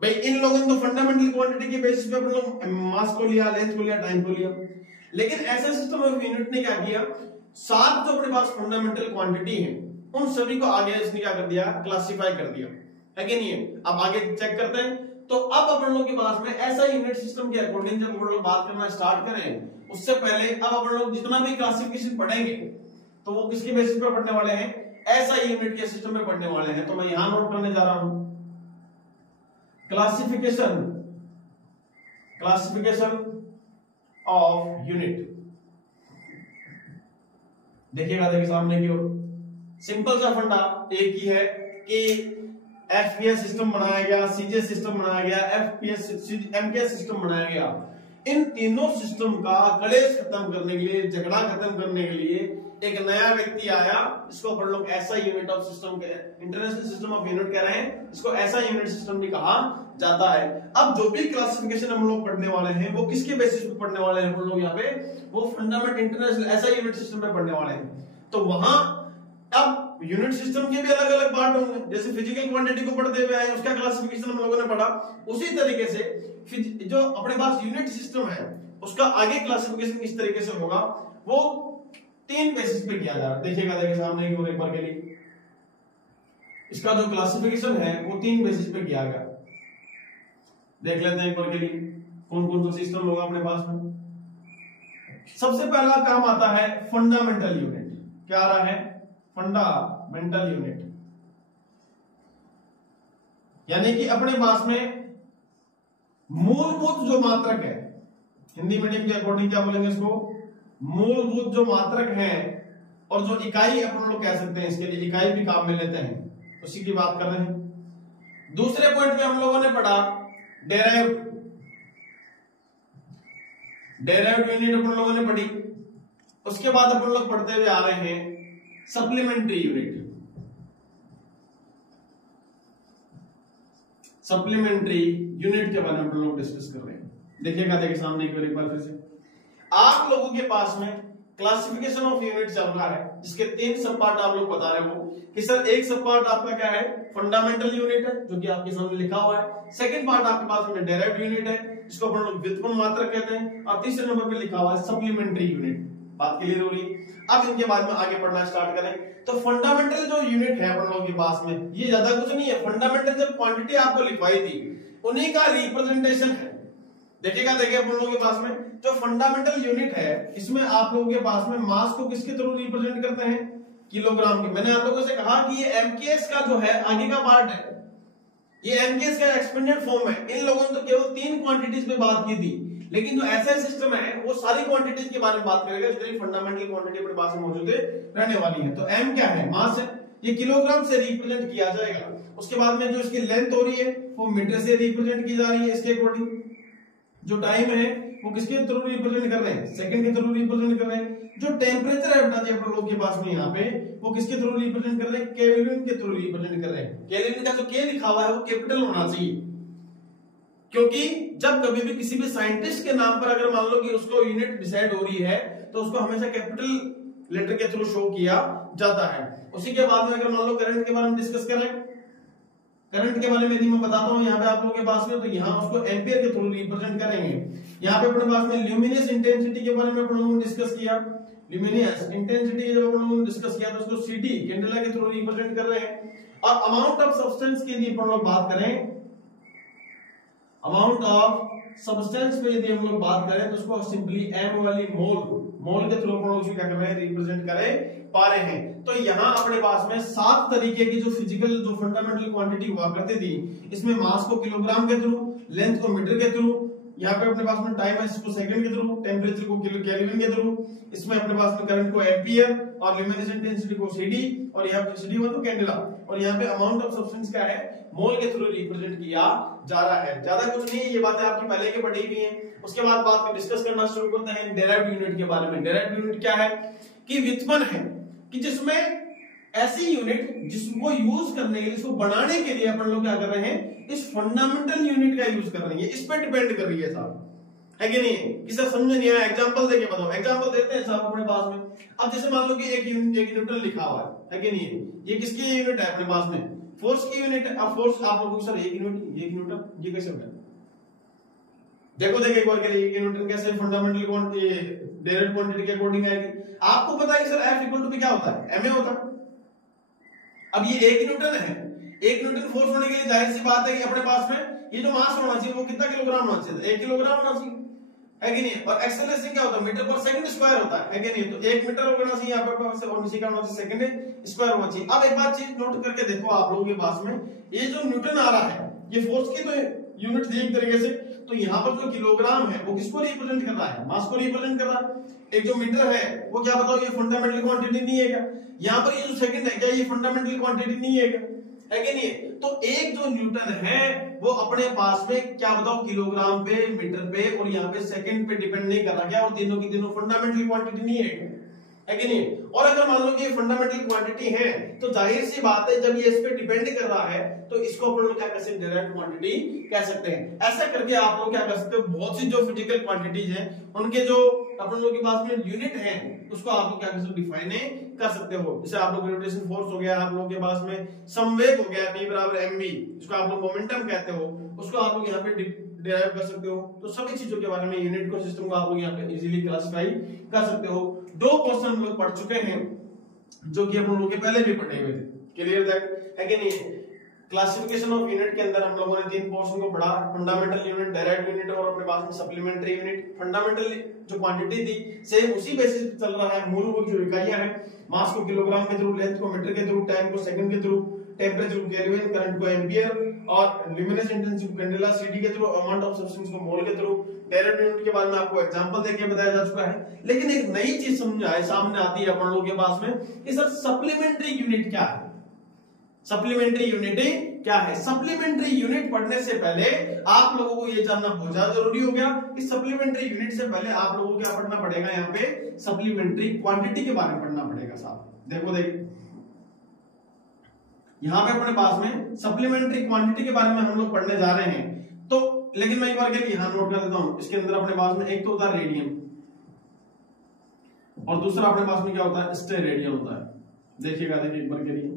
भाई इन लोगों ने तो फंडामेंटल क्वांटिटी के बेसिस पे अपन लोग मास को लिया, लेंथ को लिया, टाइम को लिया, लेकिन ऐसा सिस्टम ऑफ यूनिट ने क्या किया, 7 जो अपने पास फंडामेंटल क्वांटिटी है उन सभी को आगे इसने क्या कर दिया, क्लासिफाई कर दिया, है कि नहीं है। अब आगे चेक करते हैं। तो अब अपन लोगों के पास में ऐसा यूनिट सिस्टम के अकॉर्डिंग जब अपन लोग बात करना स्टार्ट करें, उससे पहले अब अपन लोग जितना भी क्लासिफिकेशन पढ़ेंगे तो वो किसके बेसिस पे पढ़ने वाले हैं, ऐसा यूनिट के सिस्टम में पढ़ने वाले हैं। तो मैं यहां नोट करने जा रहा हूं क्लासिफिकेशन ऑफ यूनिट। देखिएगा, देखिए सामने की ओर, सिंपल सा फंडा एक ही है कि एफपीएस सिस्टम बनाया गया, सीजे सिस्टम बनाया गया, एफपीएस एमकेएस सिस्टम बनाया गया। इन तीनों सिस्टम का कलेश खत्म करने के लिए, झगड़ा खत्म करने के लिए एक नया व्यक्ति आया, इसको अपन लोग ऐसा यूनिट ऑफ सिस्टम के इंटरनेशनल सिस्टम ऑफ यूनिट कह रहे हैं, इसको ऐसा यूनिट सिस्टम भी कहा जाता है। अब जो भी क्लासिफिकेशन हम लोग पढ़ने वाले हैं वो किसके बेसिस पे पढ़ने वाले हैं, हम लोग यहाँ पे वो फंडामेंटल इंटरनेशनल ऐसा यूनिट सिस्टम पे पढ़ने वाले हैं। तो वहां अब यूनिट सिस्टम के भी अलग अलग पार्ट होंगे, जैसे फिजिकल क्वांटिटी को पढ़ते हुए आए, उसका क्लासिफिकेशन हम लोगों ने पढ़ा, उसी तरीके से जो अपने पास यूनिट सिस्टम है उसका आगे क्लासिफिकेशन किस तरीके से होगा वो 3 बेसिस पे किया जा रहा है। देखिएगा, देखिए सामने की ओर एक बार के लिए, इसका जो क्लासिफिकेशन है वो 3 बेसिस पे किया गया। देख लेते हैं एक बार के लिए कौन कौन सा सिस्टम होगा अपने पास में। सबसे पहला काम आता है फंडामेंटल यूनिट। क्या आ रहा है, फंडामेंटल यूनिट, यानी कि अपने पास में मूलभूत जो मात्रक है, हिंदी मीडियम के अकॉर्डिंग क्या बोलेंगे इसको, मूलभूत जो मात्रक है, और जो इकाई अपन लोग कह सकते हैं, इसके लिए इकाई भी काम में लेते हैं, उसी की बात कर रहे हैं। दूसरे पॉइंट पे हम लोगों ने पढ़ा डेराइव्ड यूनिट अपन लोगों ने पढ़ी। उसके बाद अपन लोग पढ़ते हुए आ रहे हैं सप्लीमेंट्री यूनिट। सप्लीमेंट्री यूनिट के बारे में अपन लोग डिस्कस कर रहे हैं। देखिएगा, देखिए सामने एक बार फिर से आप लोगों के पास में क्लासिफिकेशन ऑफ यूनिट चल रहा है, जिसके 3 सब पार्ट आप लोग बता रहे हो कि सर एक सब पार्ट आपका क्या है, फंडामेंटल यूनिट है जो कि आपके सामने लिखा हुआ है। सेकंड पार्ट आपके पास में डेराइव्ड यूनिट है जिसको अपन लोग व्युत्पन्न मात्रक कहते हैं, और तीसरे नंबर पे लिखा हुआ है सप्लीमेंट्री यूनिट। बात क्लियर हो रही है? अब इनके बाद में आगे पढ़ना स्टार्ट करें। तो फंडामेंटल जो यूनिट है अपन लोगों के पास में, ये ज्यादा कुछ नहीं है। फंडामेंटल जब क्वांटिटी आपको लिखवाई थी उन्हीं का रिप्रेजेंटेशन है। देखिएगा, देखिए अपन लोगों के पास में जो फंडामेंटल यूनिट है, इसमें आप लोगों के पास में मास को किसके थ्रू रिप्रेजेंट करते हैं, किलोग्राम की। मैंने आप लोगों से कहा कि ये एमकेएस का जो है आगे का पार्ट है, ये एमकेएस का एक्सपेंडेड फॉर्म है। इन लोगों ने तो केवल 3 क्वांटिटीज पे बात की थी, लेकिन जो ऐसा सिस्टम है वो सारी क्वांटिटीज के बारे में बात करेगा, जितनी फंडामेंटल क्वांटिटी अपने पास में मौजूद रहने वाली है। तो एम क्या है, मास है, ये किलोग्राम से रिप्रेजेंट किया जाएगा। उसके बाद में जो इसकी लेंथ हो रही है वो मीटर से रिप्रेजेंट की जा रही है इसके अकॉर्डिंग। जो टाइम है वो किसके थ्रू रिप्रेजेंट कर रहे हैं, सेकंड के थ्रू रिप्रेजेंट कर रहे हैं। जो टेम्परेचर है बता दिए अपन लोग के पास में यहाँ पे, वो किसके थ्रू रिप्रेजेंट कर रहे हैं, केल्विन के थ्रू रिप्रेजेंट कर रहे हैं। केल्विन का जो के लिखा हुआ है वो कैपिटल होना चाहिए, क्योंकि जब कभी भी किसी भी साइंटिस्ट के नाम पर अगर मान लो कि उसको यूनिट डिसाइड हो रही है तो उसको हमेशा कैपिटल लेटर के थ्रू शो किया जाता है। उसी के बाद में अगर मान लो करंट के बारे में डिस्कस करें, करंट के बारे में यदि मैं बताता हूं यहाँ पे आप लोगों के पास में, तो यहाँ उसको एम्पियर के थ्रू रिप्रेजेंट करेंगे। यहाँ पे अपने पास में ल्यूमिनस इंटेंसिटी के बारे में अपन लोगों ने डिस्कस किया। ल्यूमिनस इंटेंसिटी जब अपन लोगों ने डिस्कस किया तो उसको सीटी कैंडेला के थ्रू रिप्रेजेंट कर रहे हैं। और अमाउंट ऑफ सब्सटेंस की यदि अपन लोग बात करें, अमाउंट ऑफ सब्सटेंस पे यदि हम लोग बात करें तो उसको सिंपली एम वाली मोल के थ्रू हम लोग क्या कर रहे हैं, रिप्रेजेंट करे पा रहे हैं। तो यहाँ अपने पास में 7 तरीके की जो फिजिकल जो फंडामेंटल क्वांटिटी हुआ करती थी, इसमें मास को किलोग्राम के थ्रू, लेंथ को मीटर के थ्रू, यहाँ पे अपने पास में टाइम है इसको सेकंड के थ्रू, टेम्परेचर को केल्विन के थ्रू, इसमें अपने पास में करंट को एम्पियर और ल्यूमिनेसेंट इंटेंसिटी को सीडी, और यहाँ पे सीडी तो कैंडेला, और यहाँ पे अमाउंट ऑफ सब्सटेंस क्या है, मोल के थ्रू रिप्रेजेंट किया जा रहा है। ज्यादा कुछ नहीं है, ये बातें आपकी पहले की पढ़ी हुई हैं। उसके बाद बात डिस्कस करना शुरू करते हैं डेराइव्ड यूनिट के बारे में। डेराइव्ड यूनिट क्या है कि व्युत्पन्न है, कि जिसमें ऐसी यूनिट जिसको यूज करने के लिए, इसको बनाने के लिए अपन लोग क्या कर रहे हैं, इस फंडामेंटल यूनिट का यूज कर रहे हैं। इस पे डिपेंड कर रही है साहब, है कि नहीं? किसी समझ नहीं आया एग्जांपल देके बताओ। एग्जांपल देते हैं साहब अपने पास में। अब जैसे मान लो कि एक न्यूटन लिखा हुआ है कि नहीं? ये किसकी यूनिट है अपने पास में? फोर्स की यूनिट है। अब फोर्स आप लोगों को सर एक न्यूटन ये कैसे होगा? देखो एक बार के लिए एक न्यूटन कैसे फंडामेंटल क्वांटिटी डायरेक्ट क्वांटिटी के अकॉर्डिंग आएगी। आपको पता है कि sir F equal to P क्या होता है? ma होता है। अब ये 1 न्यूटन है, 1 न्यूटन फोर्स होने के लिए जाहिर सी बात है कि अपने पास में ये जो मास होना चाहिए वो कितना किलोग्राम होना चाहिए? 1 किलोग्राम होना चाहिए, है कि नहीं? और एक्सेलरेशन क्या होता है? मीटर पर सेकंड स्क्वायर होता है कि नहीं? तो 1 मीटर होना चाहिए यहाँ पे, और नीचे का होना चाहिए सेकंड स्क्वायर होना चाहिए। अब एक बात चीज नोट करके देखो आप लोगों के पास में, ये जो न्यूटन आ रहा है ये फोर्स की तो यूनिट थी एक तरीके से, तो यहाँ पर जो किलोग्राम है वो किसको रिप्रेजेंट कर रहा है? मास को रिप्रेजेंट कर रहा है। एक जो मीटर है वो क्या बताओ, ये फंडामेंटल क्वांटिटी नहीं है क्या? यहाँ पर ये जो सेकंड है क्या ये फंडामेंटल क्वांटिटी नहीं है क्या? है कि नहीं? तो एक जो न्यूटन है वो अपने पास में क्या बताओ, किलोग्राम पे, मीटर पे और यहाँ पे सेकंड पे डिपेंड नहीं कर रहा क्या? और तीनों की तीनों फंडामेंटल क्वांटिटी नहीं है कि नहीं? और अगर मान लो कि ये फंडामेंटल क्वांटिटी है तो जाहिर सी बात है जब ये इस पे डिपेंड कर रहा है तो इसको अपन लोग क्या कह सकते हैं? डायरेक्ट क्वांटिटी कह सकते हैं। ऐसा करके आप लोग क्या कर सकते हो, बहुत सी जो फिजिकल क्वांटिटीज हैं उनके जो अपन लोग के पास में यूनिट है उसको आप लोग क्या कर सकते हो? डिफाइन कर सकते हो। जैसे आप लोग ग्रेविटेशन फोर्स हो गया, आप लोग के पास में संवेग हो गया P बराबर mv, जिसको आप लोग मोमेंटम कहते हो, उसको आप लोग यहाँ पे डिराइव कर सकते हो। तो सभी चीजों के बारे में, यूनिट को, सिस्टम को आप लोग यहाँ पे इजीली क्लासिफाई कर सकते हो। 2 क्वेश्चन हम लोग पढ़ चुके हैं जो कि हम लोग के पहले भी पढ़े हुए थे। क्लियर दैट, है कि नहीं? क्लासिफिकेशन ऑफ यूनिट के अंदर हम लोगों ने 3 पोर्शन को पढ़ा, फंडामेंटल यूनिट, डायरेक्ट यूनिट और अपने पास में सप्लीमेंट्री यूनिट। फंडामेंटल जो क्वांटिटी थी सेम उसी बेसिस पे चल रहा है, मूलभूत जो इकाइयां हैं, मास को किलोग्राम के थ्रू, लेंथ को मीटर के थ्रू, टाइम को सेकंड के थ्रू, टेम्परेचर को केल्विन, करंट को एम्पियर और ल्यूमिनेसेंट इंटेंसिटी को कैंडेला, सीडी के थ्रू, अमाउंट ऑफ सब्सटेंस को मोल के थ्रू। डायरेक्ट यूनिट के बारे में आपको एग्जांपल देके बताया जा चुका है। लेकिन एक नई चीज सामने आती है अपन लोगों के पास में कि सर सप्लीमेंट्री यूनिट क्या है? सप्लीमेंट्री यूनिट क्या है? सप्लीमेंट्री यूनिट पढ़ने से पहले आप लोगों को यह जानना बहुत ज्यादा जरूरी हो गया कि सप्लीमेंट्री यूनिट से पहले आप लोगों को क्या पढ़ना पड़ेगा? यहाँ पे सप्लीमेंट्री क्वांटिटी के बारे में पढ़ना पड़ेगा साहब। देखो यहाँ पे अपने पास में सप्लीमेंट्री क्वांटिटी के बारे में हम लोग पढ़ने जा रहे हैं। तो लेकिन मैं एक बार के लिए यहाँ नोट कर देता हूं, इसके अंदर अपने पास में एक तो होता है रेडियम और दूसरा अपने पास में क्या होता है? स्टेरेडियम होता है। देखिएगा एक बार के लिए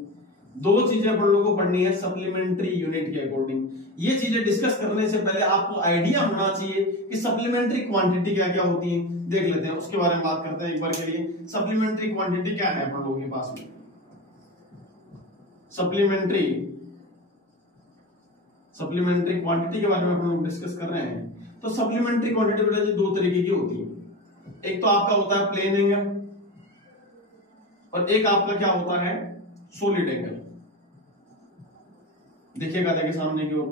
2 चीजें अपन लोगों को पढ़नी है सप्लीमेंट्री यूनिट के अकॉर्डिंग। ये चीजें डिस्कस करने से पहले आपको आइडिया होना चाहिए कि सप्लीमेंट्री क्वांटिटी क्या क्या होती है। देख लेते हैं, उसके बारे में बात करते हैं एक बार के लिए। सप्लीमेंट्री क्वांटिटी क्या है अपन लोगों के पास में? सप्लीमेंट्री क्वांटिटी के बारे में अपन लोग डिस्कस कर रहे हैं। तो सप्लीमेंट्री क्वांटिटी बेटा जी 2 तरीके की होती है। एक तो आपका होता है प्लेन एंगल और एक आपका क्या होता है? Solid angle. देखिएगा सामने की ओर।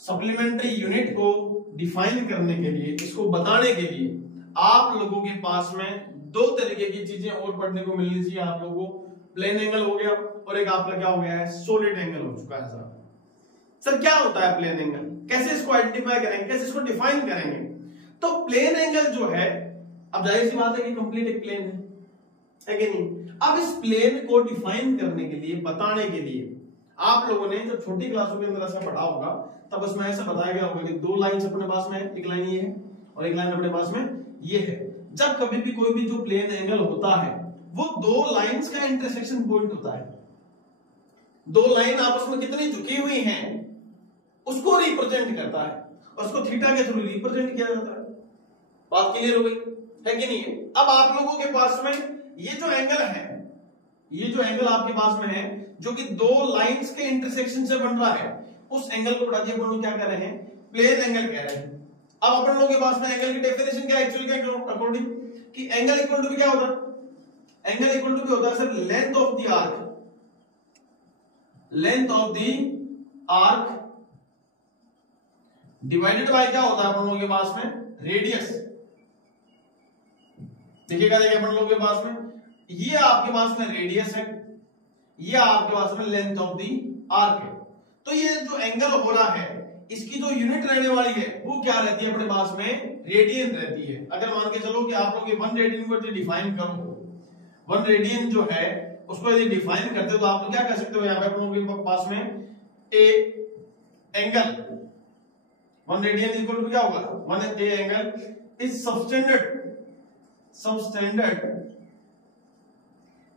सप्लीमेंट्री यूनिट को डिफाइन करने के लिए, इसको बताने के लिए आप लोगों के पास में 2 तरीके की चीजें और पढ़ने को मिलनी चाहिए आप लोगों को। प्लेन एंगल हो गया और एक आपका क्या हो गया है? सॉलिड एंगल हो चुका है साहब। सर क्या होता है प्लेन एंगल? कैसे इसको आइडेंटिफाई करेंगे, कैसे इसको डिफाइन करेंगे? तो प्लेन एंगल जो है, अब जाहिर सी बात है कि कंप्लीट एक प्लेन है कि नहीं? अब इस प्लेन को डिफाइन करने के लिए, बताने के लिए आप लोगों ने जब छोटी क्लासों के अंदर ऐसा पढ़ा होगा तब उसमें ऐसा बताया गया होगा कि 2 लाइंस अपने पास में है, एक लाइन ये है और एक लाइन अपने पास में ये है। जब कभी भी कोई भी जो प्लेन एंगल होता है वो 2 लाइंस का इंटरसेक्शन पॉइंट होता है। 2 लाइन आपस में कितनी झुकी हुई हैं उसको रिप्रेजेंट करता है और उसको थीटा के थ्रू रिप्रेजेंट किया जाता है। बात क्लियर हो गई है कि नहीं? अब आप लोगों के पास में ये जो एंगल है, ये जो एंगल आपके पास में है जो कि 2 लाइंस के इंटरसेक्शन से बन रहा है, उस एंगल को बढ़ा दिया, अपन लोग क्या कह रहे हैं, प्लेन एंगल कह रहे हैं। अब अपन लोगों के पास में एंगल की डेफिनेशन क्या है एक्चुअली के अकॉर्डिंग, कि एंगल इक्वल टू क्या होता है, एंगल इक्वल टू होता है sir length of the arc, length of the arc divided by क्या होता है अपन लोगों के पास में, रेडियस। देखिएगा देखिए अपन लोगों के पास में ये आपके पास में रेडियस है, ये आपके पास में लेंथ ऑफ द आर्क है। तो ये जो एंगल हो रहा है इसकी जो यूनिट रहने वाली है वो क्या रहती है अपने पास में, रेडियन रहती है। अगर मान के चलो कि आप लोग ये 1 रेडियन को डिफाइन करो, 1 रेडियन जो है उसको यदि डिफाइन करते हो तो आप लोग क्या कह सकते हो, यहाँ पे अपन लोगों के पास में a angle 1 radian equal to क्या होगा, 1 a angle is subtended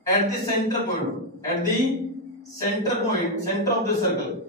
at the center point, at the center point, center of the circle,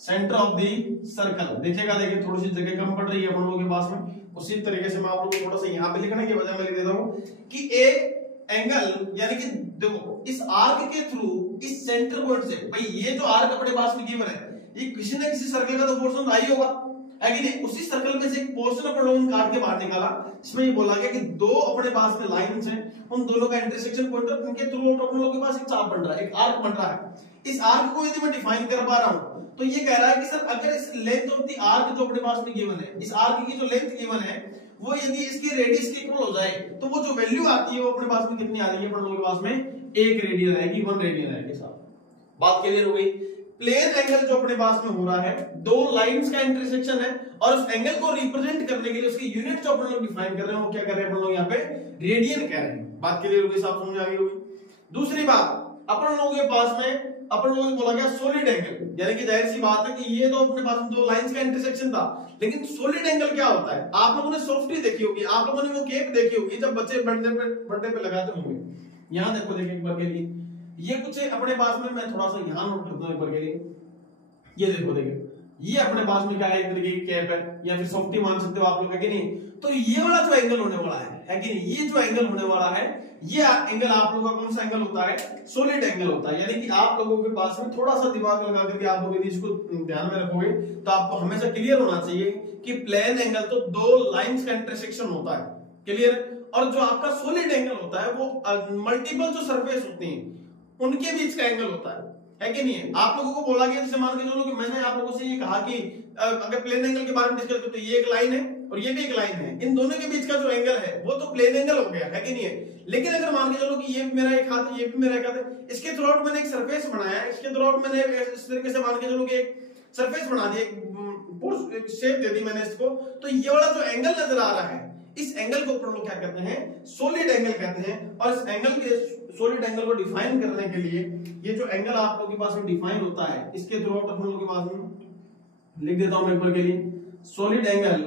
center of the circle। देखिएगा देखिए थोड़ी सी जगह कम पड़ रही है अपन लोगों के पास में, उसी तरीके से मैं आप लोगों को थोड़ा सा यहाँ पे लिखने के बजाय मैं लिख देता हूँ कि एक एंगल यानी कि देखो इस आर्क के थ्रू इस सेंटर पॉइंट से, भाई ये जो आर्क अपने पास में गिवन है ये किसी न किसी सर्कल का तो पोर्शन आई होगा है कि नहीं, उसी सर्कल में से एक पोर्शन अपन लोगों ने काट के बाहर निकाला। इसमें ये बोला गया कि दो अपने पास में लाइंस हैं, उन दोनों का इंटरसेक्शन पॉइंट है, उनके थ्रू आउट अपन लोगों के पास एक चाप बन रहा है, एक आर्क बन रहा है। इस आर्क को यदि मैं डिफाइन कर पा रहा हूं तो ये कह रहा है कि सर अगर इस लेंथ ऑफ द आर्क जो अपने पास में गिवन है, इस आर्क की जो लेंथ गिवन है वो यदि इसके रेडियस के इक्वल हो जाए तो वो जो वैल्यू आती है वो अपने पास में कितनी आ रही है, अपन लोगों के पास में 1 रेडियन आएगी, 1 रेडियन आएगी। साहब बात क्लियर हो गई। प्लेन एंगल जो अपने पास में हो रहा है दो लाइंस का इंटरसेक्शन है और उस एंगल को रिप्रेजेंट करने के लिए उसकी यूनिट जो अपन लोग डिफाइन कर रहे हैं वो क्या कर रहे हैं अपन लोग यहाँ पे, रेडियन कह रहे हैं। बात क्लियर हो गई साहब, समझ आ गई होगी। दूसरी बात अपन लोगों के पास में अपन लोगों को बोला गया सॉलिड एंगल, यानी कि जाहिर सी बात है कि ये तो अपने पास में दो लाइंस का इंटरसेक्शन था, लेकिन सॉलिड एंगल क्या होता है, आप लोगों ने सॉफ्टली देखी होगी, आप लोगों ने वो केक देखी होगी जब बच्चे बर्थडे पे लगाते होंगे। यहाँ देखो देखिए एक बार के लिए ये कुछ अपने पास में, मैं थोड़ा सा यहाँ नोट करता हूँ एक बार के लिए, ये देखो देखिए ये अपने पास में क्या है, एक तरीके की कैप है या फिर सॉफ्टी मान सकते हो आप लोग, है कि नहीं। तो ये वाला जो एंगल होने वाला है कि नहीं, ये जो एंगल होने वाला है ये एंगल आप लोगों का कौन सा एंगल होता है, सॉलिड एंगल होता है। यानी कि आप लोगों के पास में थोड़ा सा दिमाग लगा करके आप लोग यदि इसको ध्यान में रखोगे तो आपको हमेशा क्लियर होना चाहिए कि प्लेन एंगल तो दो लाइंस का इंटरसेक्शन होता है, क्लियर। और जो आपका सॉलिड एंगल होता है वो मल्टीपल जो सरफेस होती हैं उनके बीच का एंगल होता है कि नहीं है। आप लोगों को बोला गया, जैसे मान के चलो कि मैंने आप लोगों से ये कहा कि अगर प्लेन एंगल के बारे में डिस्कस करें तो ये एक लाइन है और ये भी एक लाइन है, इन दोनों के बीच का जो एंगल है वो तो प्लेन एंगल हो गया, है कि नहीं है। लेकिन अगर मान के चलो कि ये मेरा एक हाथ है, ये भी मेरा एक हाथ है, इसके थ्रू आउट मैंने एक सरफेस बनाया है, इसके थ्रू आउट मैंने इस तरीके से मान के चलो कि एक सरफेस बना दी, एक शेप दे दी मैंने इसको, तो ये वाला जो एंगल नजर आ रहा है इस एंगल को अपन लोग क्या कहते हैं, सॉलिड एंगल कहते हैं। और इस एंगल के सॉलिड एंगल को डिफाइन करने के लिए ये जो एंगल आप लोगों के पास में डिफाइन होता है इसके थ्रू आउट अपन लोगों के पास में लिख देता हूं मैं एक बार के लिए, सॉलिड एंगल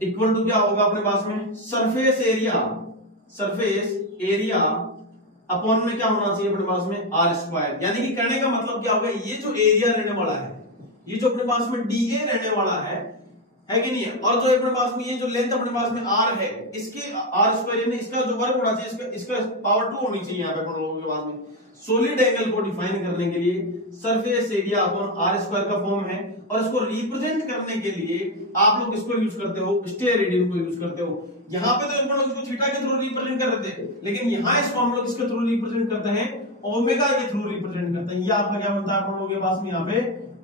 इक्वल टू क्या होगा अपने पास में, सरफेस एरिया अपॉन में क्या होना चाहिए अपने पास में, आर स्क्वायर। यानी कि कहने का मतलब क्या होगा, ये जो एरिया रहने वाला है, ये जो अपने पास में डी ए रहने वाला है कि नहीं है, और जो अपने पास में ये जो लेंथ अपने पास में आर है, इसके आर स्क्वायर यानी इसका जो वर्ग होना चाहिए इसका पावर 2 होनी चाहिए यहाँ पे अपन लोगों के पास में। सॉलिड एंगल को डिफाइन करने के लिए surface area upon R square का फॉर्म है, और इसको रिप्रेजेंट करने के लिए आप लोग इसको यूज करते हो, स्टेरेडियन को यूज करते हो। यहाँ पे तो अपन लोग इसको थीटा के थ्रू रिप्रेजेंट कर रहे थे, लेकिन यहाँ इसको हम लोग इसके थ्रू रिप्रेजेंट करते हैं, ओमेगा के थ्रू रिप्रेजेंट करते हैं। ये आपका क्या बनता है अपन लोगों के पास में, यहाँ पे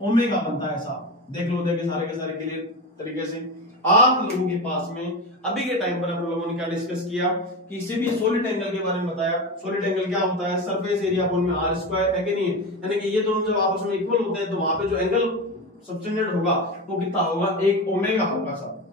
ओमेगा बनता है। साहब देख लो, देखे सारे के सारे क्लियर तरीके से। आप लोगों के पास में अभी के टाइम पर हम लोगों ने क्या डिस्कस किया कि इसे भी सॉलिड एंगल के बारे में बताया। सॉलिड एंगल क्या होता है, सरफेस एरिया अपॉन में आर स्क्वायर, है कि नहीं। यानी कि ये दोनों जब आपस में इक्वल होते हैं तो वहां पे जो एंगल सबटेंडेड होगा वो कितना होगा, एक ओमेगा होगा। सब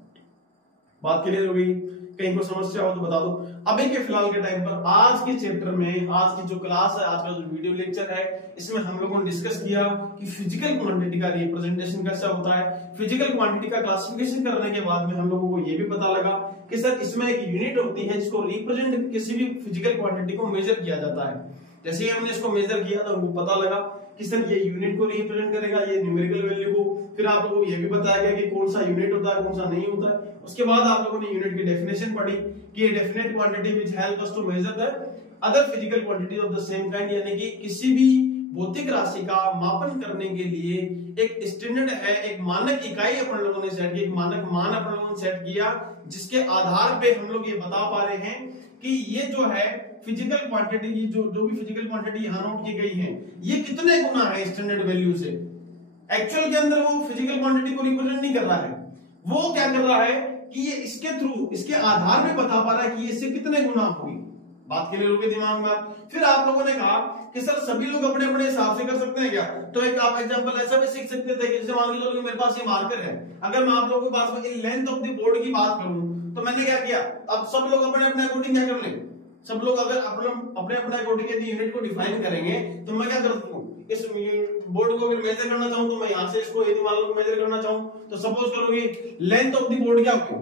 बात क्लियर हो गई। कहीं को समस्या हो तो बता दो। अभी के फिलहाल के टाइम पर आज के चैप्टर में, आज की जो क्लास है, आज का जो वीडियो लेक्चर है, इसमें हम लोगों ने डिस्कस किया कि फिजिकल क्वांटिटी का रिप्रेजेंटेशन कैसा होता है। फिजिकल क्वांटिटी का क्लासिफिकेशन करने के बाद में हम लोगों को ये भी पता लगा कि सर इसमें एक यूनिट होती है जिसको रिप्रेजेंट किसी भी फिजिकल क्वांटिटी को मेजर किया जाता है। जैसे ही हमने इसको मेजर किया तो हमको पता लगा कि सर ये यूनिट को रिप्रेजेंट करेगा, ये न्यूमेरिकल वैल्यू को। फिर आप लोगों को ये भी बताया गया कि कौन सा यूनिट होता है, कौन सा नहीं होता है। उसके बाद आप लोगों ने यूनिट की डेफिनेशन पढ़ी कि definite quantity which help us to measure the other physical quantities of the same kind, यानी कि किसी भी भौतिक राशि का मापन करने के लिए एक स्टैंडर्ड है, एक मानक इकाई अपन लोगों ने सेट की, एक मानक मान अपन लोगों ने सेट किया, जिसके आधार पे हम लोग ये बता पा रहे हैं कि ये जो है फिजिकल क्वांटिटी की जो भी फिजिकल क्वांटिटी यहाँ नोट की गई है ये कितने गुना है स्टैंडर्ड वैल्यू से। एक्चुअल के अंदर वो फिजिकल क्वांटिटी को रिप्रेजेंट नहीं कर रहा है, वो क्या कर रहा है कि ये इसके थ्रू, इसके आधार पे बता पा रहा है कि इससे कितने गुना होगी। बात के लिए लोगों के दिमाग में। फिर आप लोगों ने कहा कि सर सभी लोग अपने अपने हिसाब से कर सकते हैं क्या? तो एक आप एग्जांपल ऐसा भी सीख सकते थे कि जैसे मान लीजिए कि मेरे पास ये मार्कर है, अगर मैं आप लोगों के पास में लेंथ ऑफ द बोर्ड की बात करूं तो मैंने क्या किया, अब सब लोग अपने अपने अकॉर्डिंग क्या कर लें, सब लोग अगर अपने अपने अकॉर्डिंग यदि यूनिट को डिफाइन करेंगे तो मैं क्या करता हूं, इस बोर्ड को अगर मेजर करना चाहूं तो मैं यहां से इसको यदि मान लो मेजर करना चाहूं तो सपोज करोगे लेंथ ऑफ द बोर्ड क्या होगी,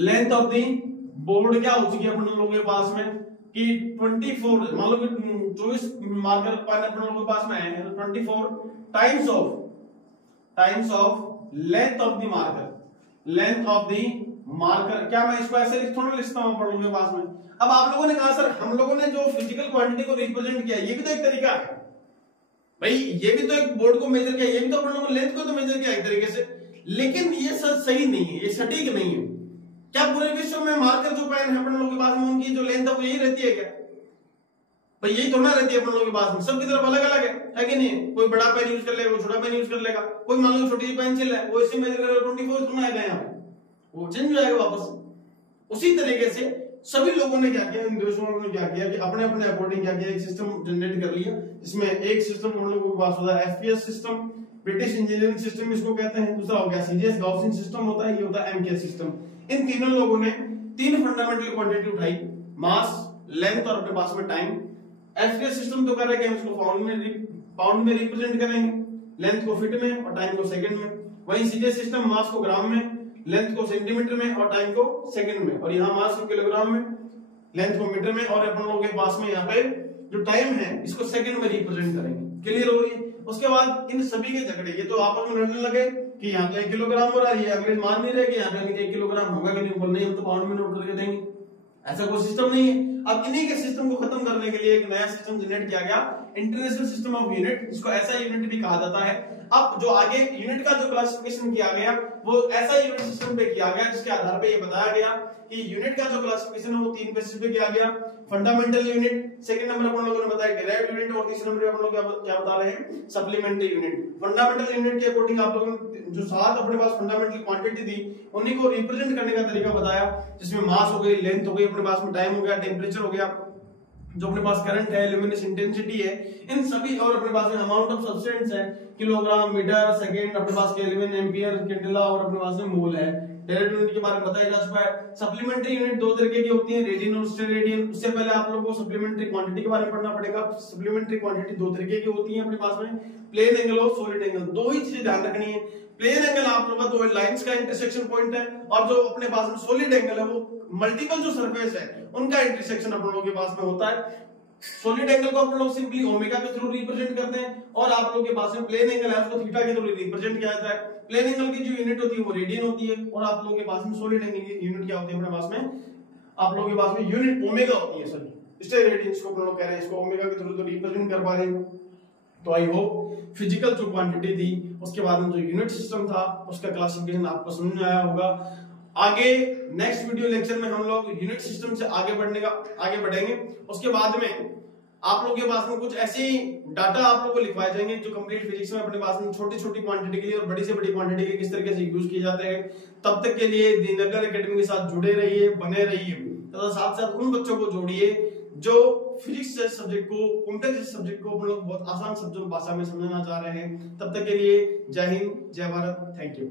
लेंथ ऑफ द बोर्ड क्या हो चुकी है अपन लोगों के पास में कि 24, मान लो कि 24 मार्कर पेन अपन लोगों के पास में है, 24 times of length of the marker, length of the marker. क्या मैं इसको ऐसे थोड़ा लिखता हूं अपन लोगों के पास में। अब आप लोगों ने कहा सर हम लोगों ने जो फिजिकल क्वांटिटी को रिप्रेजेंट किया ये भी तो एक तरीका है भाई, ये भी तो एक बोर्ड को मेजर किया, ये भी तो अपन लोगों ने लेंथ को तो मेजर किया एक तरीके से, लेकिन ये सही नहीं है, ये सटीक नहीं है। क्या पूरे विश्व में मार्कर जो पेन है अपन लोगों के पास में उनकी जो लेंथ है वो यही रहती है क्या? भाई यही थोड़ा रहती है अपन लोगों के पास में, सबकी तरफ अलग अलग है कि नहीं? कोई बड़ा पेन यूज कर लेगा, कोई छोटा पेन यूज कर लेगा, कोई मान लो छोटी सी पेंसिल है वो इसी मेजर करेगा 24 थोड़ा आएगा, यहाँ पे वो चेंज हो जाएगा वापस। उसी तरीके से सभी लोगों ने क्या किया, इन देशों ने क्या किया कि अपने अपने अकॉर्डिंग क्या किया, एक सिस्टम जनरेट कर लिया। इसमें एक सिस्टम हम लोगों के पास होता है FPS system, British engineering system इसको कहते हैं, दूसरा हो गया सीजीएस गॉसियन सिस्टम होता है, ये होता है एमकेएस सिस्टम। इन तीनों लोगों ने तीन फंडामेंटल क्वांटिटी उठाई, मास, लेंथ और अपने पास में टाइम। एफपीएस सिस्टम तो कर रहे हैं हम इसको पाउंड में रिप्रेजेंट करेंगे, लेंथ को फीट में और टाइम को सेकंड में। वहीं सीजीएस सिस्टम मास को ग्राम में, लेंथ को सेंटीमीटर में और टाइम को सेकंड में, और यहाँ मास को किलोग्राम में, लेंथ को मीटर में, और अपन लोगों के पास में यहाँ पे जो टाइम है इसको सेकंड में रिप्रेजेंट करेंगे। क्लियर हो रही है? उसके बाद इन सभी के झगड़े, ये तो आपस में लड़ने लगे कि यहाँ तो 1 किलोग्राम हो रहा है, ये अंग्रेज मान नहीं रहे कि यहाँ पे 1 किलोग्राम होगा कि नहीं, बोल नहीं हम तो पाउंड में नोट करके देंगे, ऐसा कोई सिस्टम नहीं है। अब इन्हीं के सिस्टम को खत्म करने के लिए एक नया सिस्टम जनरेट किया गया, इंटरनेशनल सिस्टम ऑफ यूनिट, इसको ऐसा यूनिट भी कहा जाता है। अब जो आगे यूनिट का जो क्लासिफिकेशन किया गया वो ऐसा यूनिट सिस्टम पे किया गया जिसके आधार पे ये बताया गया कि यूनिट का जो क्लासिफिकेशन है वो 3 बेसिस पे किया गया, फंडामेंटल यूनिट, सेकंड नंबर अपन लोगों ने बताया डिराइव्ड यूनिट, और तीसरे नंबर पे अपन लोग क्या बता रहे हैं, सप्लीमेंट्री यूनिट। फंडामेंटल यूनिट के अकॉर्डिंग आप लोगों ने जो 7 अपने पास फंडामेंटल क्वांटिटी थी उन्हीं को रिप्रेजेंट करने का तरीका बताया, जिसमें मास हो गई, लेंथ हो गई, अपने पास में टाइम हो गया, टेम्परेचर हो गया, जो अपने पास करंट है, ल्यूमिनेस इंटेंसिटी है, इन सभी, और अपने पास में अमाउंट ऑफ सब्सटेंस है, किलोग्राम, मीटर, सेकंड, अपने पास केल्विन, एम्पियर, कैंडेला, और अपने पास में मोल है। डायरेक्ट यूनिट के बारे में बताया जा चुका है। सप्लीमेंट्री यूनिट 2 तरीके की होती है, रेडियन और स्टेरेडियन। उससे पहले आप लोगों को सप्लीमेंट्री क्वांटिटी के बारे में पढ़ना पड़ेगा। सप्लीमेंट्री क्वांटिटी 2 तरीके की होती है अपने पास में, प्लेन एंगल और सॉलिड एंगल। 2 ही चीजें ध्यान रखनी है। प्लेन एंगल आप लोगों का 2 लाइंस का इंटरसेक्शन पॉइंट है, और जो अपने पास में सॉलिड एंगल है वो मल्टीपल जो सरफेस है उनका इंटरसेक्शन अपन लोगों के पास में होता है। सॉलिड एंगल को अपन लोग सिंपली ओमेगा के थ्रू रिप्रेजेंट करते हैं, और आप लोगों के पास में प्लेन एंगल है उसको थीटा के थ्रू रिप्रेजेंट किया जाता है। प्लेन एंगल की जो यूनिट होती है वो रेडियन होती है, और आप लोगों के पास में सॉलिड एंगल की यूनिट क्या होती है अपने पास में, आप लोगों के पास में यूनिट ओमेगा होती है। सॉरी स्टेरेडियन को अपन लोग कह रहे हैं, इसको ओमेगा के थ्रू तो रिप्रेजेंट कर पा रहे हैं। तो आई होप फिजिकल जो क्वांटिटी थी उसके बाद में जो यूनिट सिस्टम था उसका क्लासिफिकेशन आपको समझ में आया होगा। आगे नेक्स्ट वीडियो लेक्चर में हम लोग यूनिट सिस्टम से आगे बढ़ेंगे। उसके बाद में आप लोगों के पास में कुछ ऐसी डाटा आप लोगों को लिखवाए जाएंगे जो कंप्लीट फिजिक्स में अपने पास में छोटी छोटी क्वांटिटी के लिए और बड़ी से बड़ी क्वांटिटी के लिए किस तरीके से यूज किए जाते हैं। तब तक के लिए दीनदयाल एकेडमी के साथ जुड़े रहिए, बने रहिए, तथा साथ साथ उन बच्चों को जोड़िए जो फिजिक्स जैसे सब्जेक्ट को, कंप्यूटर जैसे सब्जेक्ट को हम लोग बहुत आसान शब्दों भाषा में समझना चाह रहे हैं। तब तक के लिए जय हिंद, जय भारत, थैंक यू।